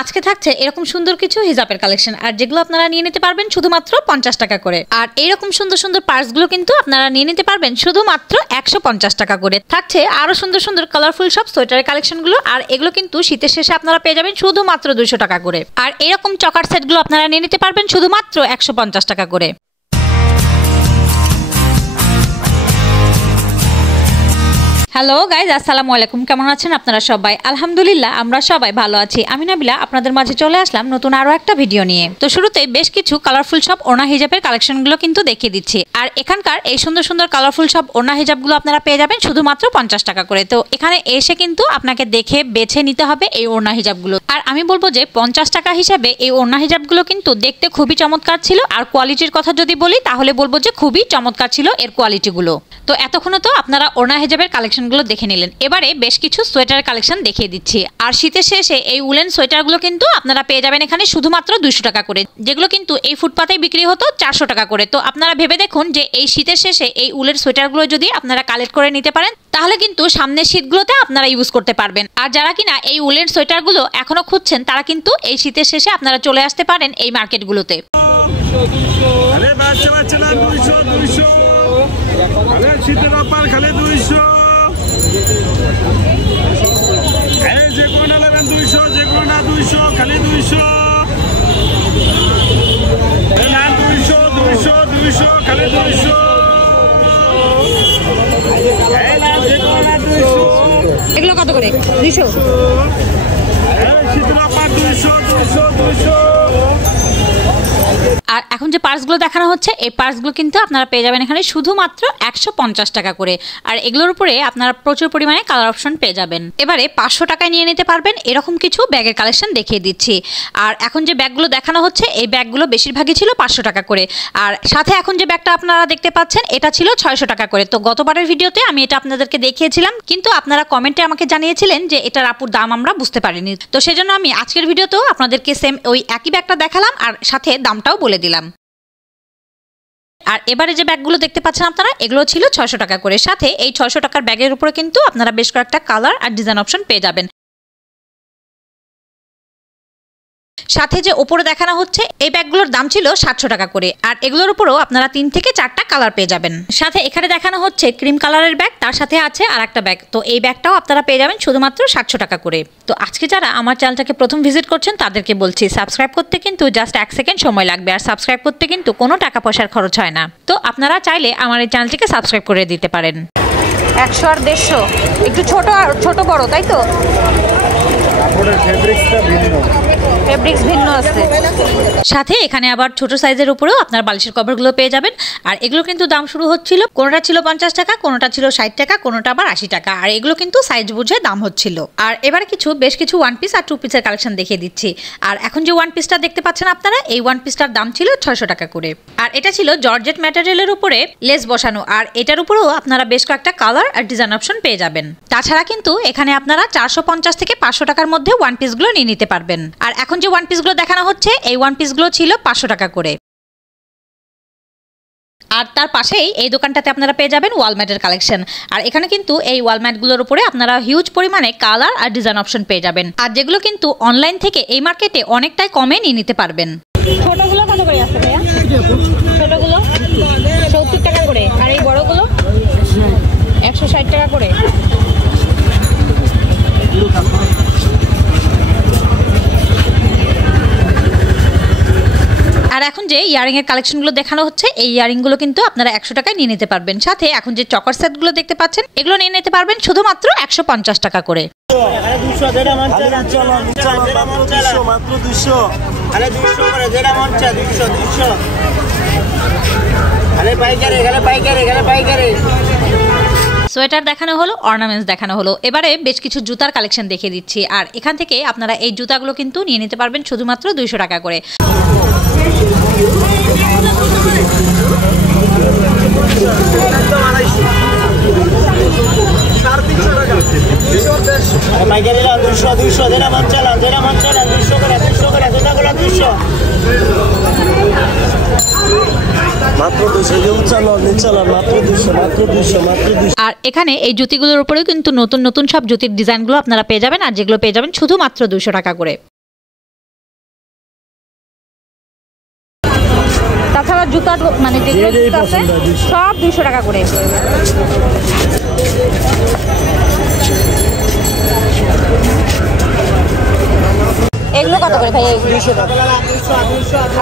আজকে থাকছে এরকম সুন্দর কিছু হিজাবের কালেকশন, আর যেগুলো আপনারা নিয়ে নিতে পারবেন শুধুমাত্র 50 টাকা করে। আর এইরকম সুন্দর সুন্দর পার্সগুলো কিন্তু আপনারা নিয়ে নিতে পারবেন শুধুমাত্র 150 টাকা করে। থাকছে আরো সুন্দর সুন্দর কালারফুল সব সোয়েটারের কালেকশনগুলো, আর এগুলো কিন্তু শীতের শেষে আপনারা পেয়ে যাবেন শুধুমাত্র 200 টাকা করে। আর এরকম চকার সেটগুলো আপনারা নিয়ে নিতে পারবেন শুধুমাত্র 150 টাকা করে। হ্যালো গাইজ, আসসালামু আলাইকুম। কেমন আছেন আপনারা সবাই? আলহামদুলিল্লাহ আমরা সবাই ভালো আছি। আমি নাবিলা আপনাদের মাঝে চলে আসলাম নতুন আরো একটা ভিডিও নিয়ে। তো শুরুতেই বেশ কিছু কালারফুল সব ওড়না হিজাবের কালেকশনগুলো কিন্তু দেখিয়ে দিচ্ছি। আর এখানকার এই সুন্দর সুন্দর কালারফুল সব ওড়না হিজাবগুলো আপনারা পেয়ে যাবেন শুধুমাত্র 50 টাকা করে। তো এখানে এসে কিন্তু আপনাকে দেখে বেছে নিতে হবে এই ওড়না হিজাবগুলো। আর আমি বলবো যে 50 টাকা হিসাবে এই ওড়না হিজাবগুলো কিন্তু দেখতে খুবই চমৎকার ছিল। আর কোয়ালিটির কথা যদি বলি তাহলে বলবো যে খুবই চমৎকার ছিল এর কোয়ালিটিগুলো। তো এতক্ষণে তো আপনারা ওড়না হিজাবের কালেকশনগুলো দেখে নিলেন, এবারে বেশ কিছু সোয়েটার কালেকশন দেখিয়ে দিচ্ছি। আর শীতের শেষে এই উলেন সোয়েটারগুলো কিন্তু আপনারা পেয়ে যাবেন এখানে শুধুমাত্র 200 টাকা করে, যেগুলো কিন্তু এই ফুটপাতেই বিক্রি হতো 400 টাকা করে। তো আপনারা ভেবে দেখুন যে এই শীতের শেষে এই উলের সোয়েটারগুলো যদি আপনারা কালেক্ট করে নিতে পারেন তাহলে কিন্তু সামনের শীতগুলোতে আপনারা ইউজ করতে পারবেন। আর যারা কিনা এই উলের সোয়েটারগুলো এখনো খুঁজছেন তারা কিন্তু এই শীতের শেষে আপনারা চলে আসতে পারেন এই মার্কেটগুলোতে। শীতের অফার খালি 200, যে কোনো নেবেন 200, যে কোনো না 200, খালি 200, 200, 200, 200, খালি 200, এগুলো কত করে? 200। শীতের অফার 200, 200, 200। আর এখন যে পার্সগুলো দেখানো হচ্ছে এই পার্সগুলো কিন্তু আপনারা পেয়ে যাবেন এখানে শুধুমাত্র 150 টাকা করে। আর এগুলোর উপরে আপনারা প্রচুর পরিমাণে কালার অপশন পেয়ে যাবেন। এবারে 500 টাকায় নিয়ে নিতে পারবেন এরকম কিছু ব্যাগের কালেকশন দেখিয়ে দিচ্ছি। আর এখন যে ব্যাগগুলো দেখানো হচ্ছে এই ব্যাগগুলো বেশিরভাগই ছিল 500 টাকা করে। আর সাথে এখন যে ব্যাগটা আপনারা দেখতে পাচ্ছেন এটা ছিল 600 টাকা করে। তো গতবারের ভিডিওতে আমি এটা আপনাদেরকে দেখিয়েছিলাম, কিন্তু আপনারা কমেন্টে আমাকে জানিয়েছিলেন যে এটার আপুর দাম আমরা বুঝতে পারিনি। তো সেজন্য আমি আজকের ভিডিওতেও আপনাদেরকে সেম ওই একই ব্যাগটা দেখালাম আর সাথে দামটাও বলে দিলাম। আর এবারে যে ব্যাগগুলো দেখতে পাচ্ছেন আপনারা এগুলো ছিল 600 টাকা করে। সাথে এই 600 টাকার ব্যাগের উপরে কিন্তু আপনারা বেশ কয়েকটা কালার আর ডিজাইন অপশন পেয়ে যাবেন। সাথে যে উপরে দেখানো হচ্ছে এই ব্যাগগুলোর দাম ছিল 700 টাকা করে। আর এগুলোর উপরেও আপনারা 3 থেকে 4টা কালার পেয়ে যাবেন। সাথে এখানে দেখানো হচ্ছে ক্রিম কালারের ব্যাগ, তার সাথে আছে আর একটা ব্যাগ। তো এই ব্যাগটাও আপনারা পেয়ে যাবেন শুধুমাত্র 700 টাকা করে। তো আজকে যারা আমার চ্যানেলটাকে প্রথম ভিজিট করছেন তাদেরকে বলছি সাবস্ক্রাইব করতে কিন্তু জাস্ট 1 সেকেন্ড সময় লাগবে। আর সাবস্ক্রাইব করতে কিন্তু কোনো টাকা পয়সার খরচ হয় না। তো আপনারা চাইলে আমার এই চ্যানেলটিকে সাবস্ক্রাইব করে দিতে পারেন। 100 আর 150 একটু ছোট বড়, তাই তো? ফেব্রিক্স ভিন্ন আছে। সাথে এখানে আবার ছোট সাইজের উপরেও আপনার বালিশের কভারগুলো পেয়ে যাবেন। আর এগুলো কিন্তু দাম শুরু হচ্ছিল, কোনোটা ছিল 50 টাকা, কোনোটা ছিল 60 টাকা, কোনোটা আবার 80 টাকা। আর এগুলো কিন্তু সাইজ বুঝে দাম হচ্ছিল। আর এবারে বেশ কিছু 1 পিস আর 2 পিসের কালেকশন দেখিয়ে দিচ্ছি। আর এখন যে 1 পিসটা দেখতে পাচ্ছেন আপনারা এই 1 পিসটার দাম ছিল 600 টাকা করে। আর এটা ছিল জর্জেট ম্যাটেরিয়ালের উপরে লেস বসানো। আর এটার উপরেও আপনারা বেশ কয়েকটা কালার আর ডিজাইন অপশন পেয়ে যাবেন। তাছাড়া কিন্তু এখানে আপনারা 450 থেকে 500 টাকার মধ্যে 1 পিসগুলো নিয়ে নিতে পারবেন। আর এখন যে 1 পিসগুলো দেখানো হচ্ছে এই 1 পিসগুলো ছিল 500 টাকা করে। আর তার পাশেই এই দোকানটাতে আপনারা পেয়ে যাবেন ওয়ালম্যাটের কালেকশন। আর এখানে কিন্তু এই ওয়ালম্যাটগুলোর উপরে আপনারা হিউজ পরিমাণে কালার আর ডিজাইন অপশন পেয়ে যাবেন। আর যেগুলো কিন্তু অনলাইন থেকে এই মার্কেটে অনেকটাই কমে নিয়ে নিতে পারবেন। ছোটগুলো কত করে আছে ভাইয়া? ছোটগুলো 70 টাকা করে। আর এই বড়গুলো 160 টাকা করে। আর এখন যে ইয়ারিং এর কালেকশনগুলো দেখানো হচ্ছে এই ইয়ারিংগুলো কিন্তু আপনারা 100 টাকায় নিয়ে নিতে পারবেন। সাথে এখন যে চকার সেটগুলো দেখতে পাচ্ছেন এগুলো নিয়ে নিতে পারবেন শুধুমাত্র 150 টাকা করে। সোয়েটার দেখানো হলো, অর্নামেন্টস দেখানো হলো, এবারে বেশ কিছু জুতার কালেকশন দেখিয়ে দিচ্ছি। আর এখান থেকে আপনারা এই জুতাগুলো কিন্তু নিয়ে নিতে পারবেন শুধুমাত্র 200 টাকা করে। আর এখানে এই জুতিগুলোর উপরেও কিন্তু নতুন নতুন সব জুতির ডিজাইনগুলো আপনারা পেয়ে যাবেন। আর যেগুলো পেয়ে যাবেন শুধুমাত্র 200 টাকা করে। তাছাড়া জুতা মানে যেগুলো জুতা আছে সব 200 টাকা করে। এগুলো কত করে ভাই? 200 টাকা।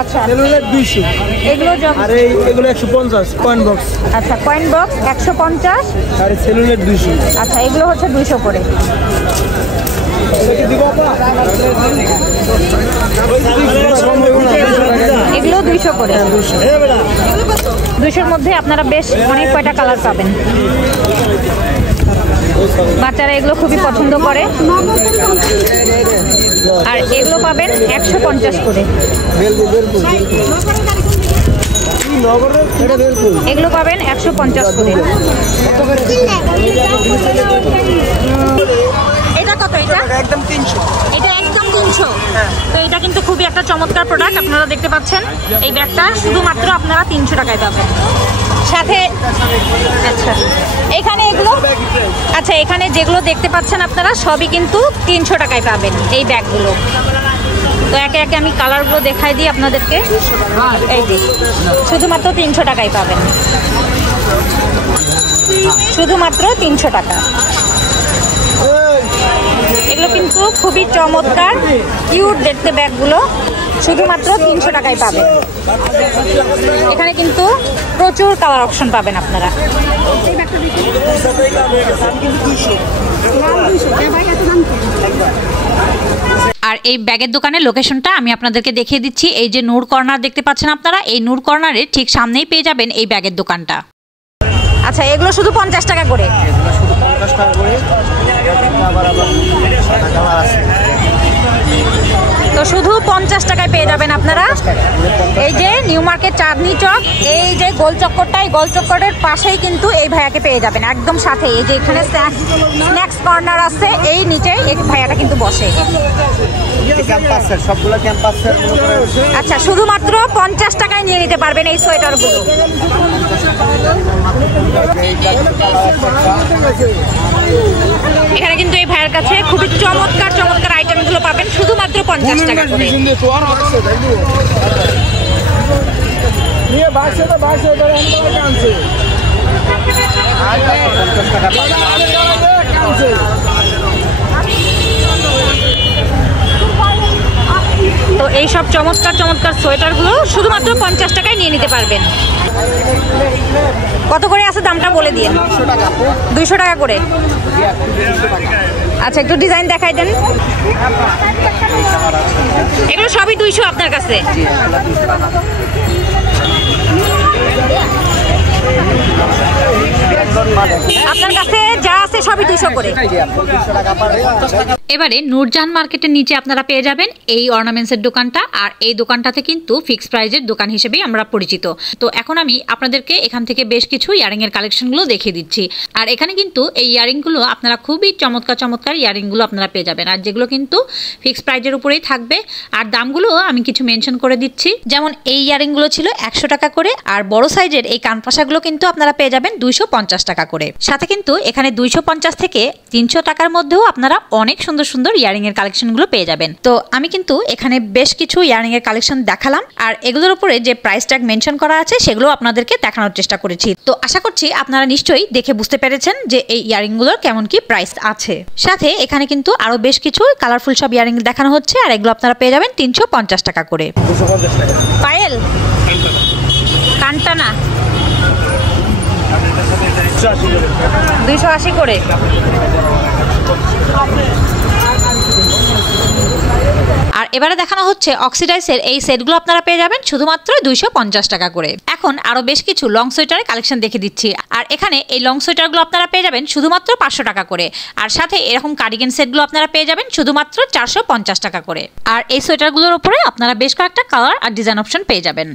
আচ্ছা এগুলো 200 এগুলো আর এগুলো 150 কয়েন বক্স। আচ্ছা কয়েন বক্স 150 আর সেলুলার 200। আচ্ছা এগুলো হচ্ছে 200 করে। এগুলো 200 করে। 200-র মধ্যে আপনারা বেশ অনেক কয়টা কালার পাবেন। বাচ্চারা এগুলো খুবই পছন্দ করে। আর এগুলো পাবেন 150 করে। এগুলো পাবেন 150 করে। এটা কত? এটা একদম 300। এটা একদম 300। তো এটা কিন্তু খুবই একটা চমৎকার প্রোডাক্ট। আপনারা দেখতে পাচ্ছেন এই ব্যাগটা শুধুমাত্র আপনারা 300 টাকায় পাবেন। সাথে আচ্ছা এখানে এগুলো আচ্ছা এখানে যেগুলো দেখতে পাচ্ছেন আপনারা সবই কিন্তু 300 টাকায় পাবেন এই ব্যাগগুলো। তো একে একে আমি কালারগুলো দেখাই দিই আপনাদেরকে। এই যে শুধুমাত্র 300 টাকায় পাবেন, শুধুমাত্র 300 টাকা। এগুলো কিন্তু খুবই চমৎকার কিউট দেখতে ব্যাগগুলো, শুধুমাত্র 300 টাকায় পাবেন। এখানে কিন্তু প্রচুর কালার অপশন পাবেন আপনারা। আর এই ব্যাগের দোকানের লোকেশনটা আমি আপনাদেরকে দেখিয়ে দিচ্ছি। এই যে নূর কর্নার দেখতে পাচ্ছেন আপনারা, এই নূর কর্নারের ঠিক সামনেই পেয়ে যাবেন এই ব্যাগের দোকানটা। আচ্ছা এগুলো শুধু 50 টাকা করে। শুধু 50 টাকা করে। তো শুধু 50 টাকায় পেয়ে যাবেন আপনারা। এই যে নিউ মার্কেট চাঁদনি চক, এই যে গোল চক্করটা, এই গোল চক্করের পাশেই কিন্তু এই ভাইয়াকে পেয়ে যাবেন একদম সাথে। এই যে এখানে স্ন্যাক্স কর্নার আছে, এই নিচে এই ভাইয়াটা কিন্তু বসে। সবগুলো ক্যাম্পাসের। আচ্ছা শুধুমাত্র 50 টাকায় নিয়ে নিতে পারবেন এই সোয়েটারগুলো। এখানে কিন্তু এই ভাইয়ের কাছে খুবই চমৎকার চমৎকার আইটেমগুলো পাবেন শুধুমাত্র 50 টাকা করে। তো এই সব চমৎকার চমৎকার সোয়েটারগুলো শুধুমাত্র 50 টাকায় নিয়ে নিতে পারবেন। কত করে আছে দামটা বলে দিন। 200 টাকা করে। আচ্ছা একটু ডিজাইন দেখাই দেন। এগুলো সবই 200 আপনার কাছে। আপনার কাছে যা আছে সবই 200 করে। এবারে নূরজাহান মার্কেটের নিচে আপনারা পেয়ে যাবেন এই অর্নামেন্টসের দোকানটা। আর এই দোকানটাতে কিন্তু ফিক্সড প্রাইজের দোকান হিসেবেই আমরা পরিচিত। তো এখন আমি আপনাদেরকে এখান থেকে বেশ কিছু ইয়ারিংয়ের কালেকশনগুলো দেখিয়ে দিচ্ছি। আর এখানে কিন্তু এই ইয়ারিংগুলো আপনারা খুবই চমৎকার চমৎকার ইয়ারিংগুলো আপনারা পেয়ে যাবেন। আর যেগুলো কিন্তু ফিক্সড প্রাইজের উপরেই থাকবে। আর দামগুলো আমি কিছু মেনশন করে দিচ্ছি। যেমন এই ইয়ারিংগুলো ছিল 100 টাকা করে, আর বড় সাইজের এই কানপাশাগুলো কিন্তু আপনারা পেয়ে যাবেন 250 টাকা করে। সাথে কিন্তু এখানে 250 থেকে 300 টাকার মধ্যেও আপনারা অনেক সুন্দর সুন্দর ইয়ারিং এর কালেকশনগুলো পেয়ে যাবেন। তো আমি কিন্তু এখানে বেশ কিছু ইয়ারিং এর কালেকশন দেখালাম, আর এগুলোর উপরে যে প্রাইস ট্যাগ মেনশন করা আছে সেগুলো আপনাদেরকে দেখানোর চেষ্টা করেছি। তো আশা করছি আপনারা নিশ্চয়ই দেখে বুঝতে পেরেছেন যে এই ইয়ারিংগুলোর কেমন কি প্রাইস আছে। সাথে এখানে কিন্তু আরো বেশ কিছু কালারফুল সব ইয়ারিং দেখানো হচ্ছে, আর এগুলো আপনারা পেয়ে যাবেন 350 টাকা করে। পায়েল কানটানা 280 করে। আর এবারে দেখানো হচ্ছে অক্সিডাইজের এই সেটগুলো আপনারা পেয়ে যাবেন শুধুমাত্র 250 টাকা করে। এখন আরো বেশ কিছু লং সোয়েটারের কালেকশন দেখে দিচ্ছি। আর এখানে এই লং সোয়েটারগুলো আপনারা পেয়ে যাবেন শুধুমাত্র 500 টাকা করে। আর সাথে এরকম কার্ডিগান সেটগুলো আপনারা পেয়ে যাবেন শুধুমাত্র 450 টাকা করে। আর এই সোয়েটারগুলোর উপরে আপনারা বেশ কয়েকটা কালার আর ডিজাইন অপশন পেয়ে যাবেন।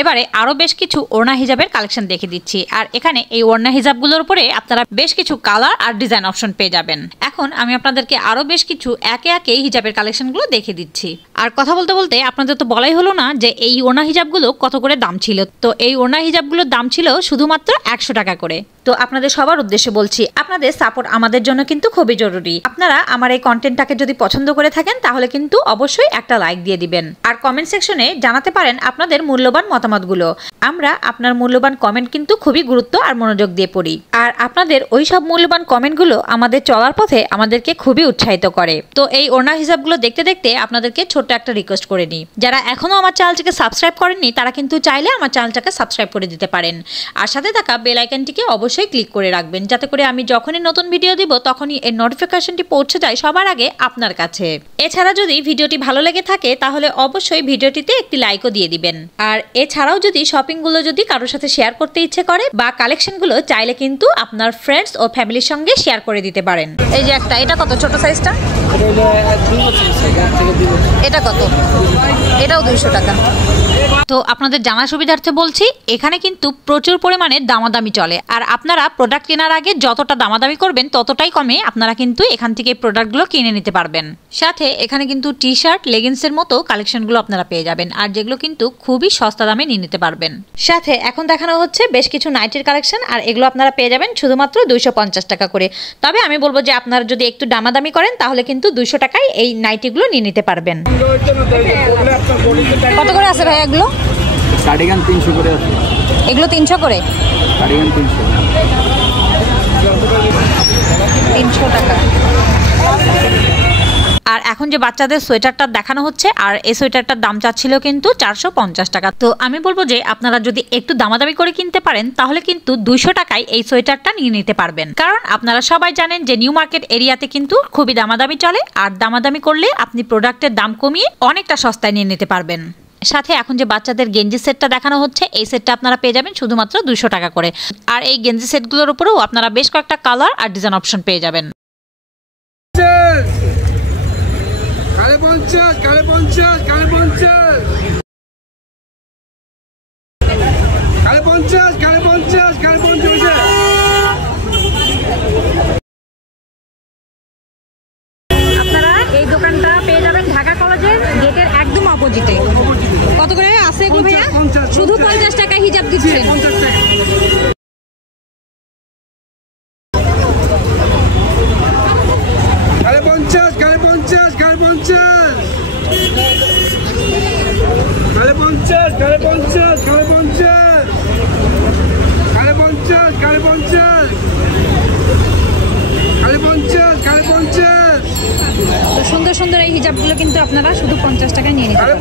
এবারে আরো বেশ কিছু ওড়না হিজাবের কালেকশন দেখে দিচ্ছি। আর এখানে এই ওড়না হিজাবগুলোর উপরে আপনারা বেশ কিছু কালার আর ডিজাইন অপশন পেয়ে যাবেন। এখন আমি আপনাদেরকে আরো বেশ কিছু একে একে হিজাবের কালেকশনগুলো দেখে দিচ্ছি। আর কথা বলতে বলতে আপনাদের তো বলাই হলো না যে এই ওড়না হিজাবগুলো কত করে দাম ছিল। তো এই ওড়না হিজাবগুলোর দাম ছিল শুধুমাত্র 100 টাকা করে। তো আপনাদের সবার উদ্দেশ্যে বলছি, আপনাদের সাপোর্ট আমাদের জন্য কিন্তু খুবই জরুরি। আপনারা আমার এই কন্টেন্টটাকে যদি পছন্দ করে থাকেন তাহলে কিন্তু অবশ্যই একটা লাইক দিয়ে দিবেন, আর কমেন্ট সেকশনে জানাতে পারেন আপনাদের মূল্যবান মতামতগুলো। আমরা আপনার মূল্যবান কমেন্ট কিন্তু খুবই গুরুত্ব আর মনোযোগ দিয়ে পড়ি, আর আপনাদের ওই সব মূল্যবান কমেন্টগুলো আমাদের চলার পথে আমাদেরকে খুবই উৎসাহিত করে। তো এই ওড়না হিজাবগুলো দেখতে দেখতে আপনাদেরকে ছোট্ট একটা রিকোয়েস্ট করে নিই, যারা এখনো আমার চ্যানেলটাকে সাবস্ক্রাইব করেননি তারা কিন্তু চাইলে আমার চ্যানেলটাকে সাবস্ক্রাইব করে দিতে পারেন, আর সাথে থাকা বেল আইকনটিকে অবশ্যই ক্লিক করে রাখবেন, যাতে করে আমি যখনই নতুন ভিডিও দিব তখনই এর নোটিফিকেশনটি পৌঁছে যায় সবার আগে আপনার কাছে। এছাড়া যদি ভিডিওটি ভালো লেগে থাকে তাহলে অবশ্যই ভিডিওটিতে একটি লাইকও দিয়ে দিবেন, আর এছাড়াও যদি শপিংগুলো যদি কারোর সাথে শেয়ার করতে ইচ্ছে করে বা কালেকশনগুলো চাইলে কিন্তু আপনার ফ্রেন্ডস ও ফ্যামিলির সঙ্গে শেয়ার করে দিতে পারেন। এই যে একটা, এটা কত ছোট সাইজটা? এটা কত? এটাও 200 টাকা। তো আপনাদের জানা সুবিধার্থে বলছি, এখানে কিন্তু প্রচুর পরিমাণে দামাদামি চলে, আর আপনারা প্রোডাক্ট কেনার আগে যতটা দামাদামি করবেন ততটাই কমে আপনারা কিন্তু এখান থেকে প্রোডাক্টগুলো কিনে নিতে পারবেন। সাথে এখানে কিন্তু টি শার্ট, লেগিংসের মতো কালেকশনগুলো আপনারা পেয়ে যাবেন, আর যেগুলো কিন্তু খুবই সস্তা দামে নিয়ে নিতে পারবেন। সাথে এখন দেখানো হচ্ছে বেশ কিছু নাইটির কালেকশন, আর এগুলো আপনারা পেয়ে যাবেন শুধুমাত্র 250 টাকা করে। তবে আমি বলবো যে আপনারা যদি একটু দামাদামি করেন তাহলে কিন্তু 200 টাকায় এই নাইটিগুলো নিয়ে নিতে পারবেন। কত করে আছে ভাই এগুলো? কার্ডিগান 300 করে আছে। এগুলো 300 করে? কার্ডিগান 300 টাকা। আর এখন যে বাচ্চাদের সোয়েটারটা দেখানো হচ্ছে, আর এই সোয়েটারটার দাম চাচ্ছিল কিন্তু 450 টাকা। তো আমি বলবো যে আপনারা যদি একটু দামাদামি করে কিনতে পারেন তাহলে কিন্তু 200 টাকায় এই সোয়েটারটা নিয়ে নিতে পারবেন, কারণ আপনারা সবাই জানেন যে নিউ মার্কেট এরিয়াতে কিন্তু খুবই দামাদামি চলে, আর দামাদামি করলে আপনি প্রোডাক্টের দাম কমিয়ে অনেকটা সস্তায় নিয়ে নিতে পারবেন। সাথে এখন যে বাচ্চাদের গেঞ্জি সেটটা দেখানো হচ্ছে, এই সেটটা আপনারা পেয়ে যাবেন শুধুমাত্র 200 টাকা করে, আর এই গেঞ্জি সেটগুলোর উপরেও আপনারা বেশ কয়েকটা কালার আর ডিজাইন অপশন পেয়ে যাবেন। আপনারা এই দোকানটা পেয়ে যাবেন ঢাকা কলেজের গেটের একদম অপোজিটে। কত করে আছে এগুলো ভাইয়া? শুধু 50 টাকা হিজাব দিচ্ছেন। সুন্দর সুন্দর এই হিজাবগুলো কিন্তু আপনারা শুধু 50 টাকায় নিয়ে নিতে পারেন।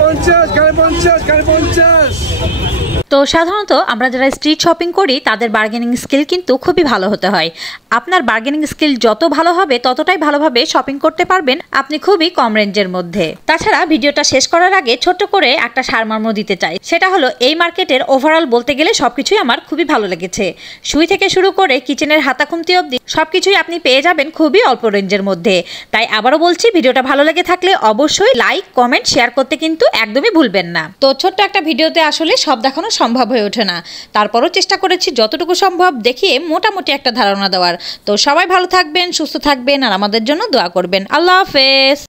তো সাধারণত আমরা যারা স্ট্রিট শপিং করি তাদের বার্গেনিং স্কিল কিন্তু খুবই ভালো হতে হয়। আপনার বার্গেনিং স্কিল যত ভালো হবে ততটাই ভালোভাবে শপিং করতে পারবেন আপনি খুবই কম রেঞ্জের মধ্যে। তাছাড়া ভিডিওটা শেষ করার আগে ছোট্ট করে একটা সারমর্ম দিতে চাই, সেটা হলো এই মার্কেটের ওভারঅল বলতে গেলে সবকিছুই আমার খুবই ভালো লেগেছে। সুই থেকে শুরু করে কিচেনের হাতাখুমতি অবধি সবকিছুই আপনি পেয়ে যাবেন খুবই অল্প রেঞ্জের মধ্যে। তাই আবারও বলছি, ভিডিওটা ভালো লেগে থাকলে অবশ্যই লাইক, কমেন্ট, শেয়ার করতে কিন্তু একদমই ভুলবেন না। তো ছোট্ট একটা ভিডিওতে আসলে সব দেখানো সম্ভব হয়ে ওঠে না, তারপরও চেষ্টা করেছি যতটুকু সম্ভব দেখিয়ে মোটামুটি একটা ধারণা দেওয়ার। তো সবাই ভালো থাকবেন, সুস্থ থাকবেন, আর আমাদের জন্য দোয়া করবেন। আল্লাহ হাফেজ।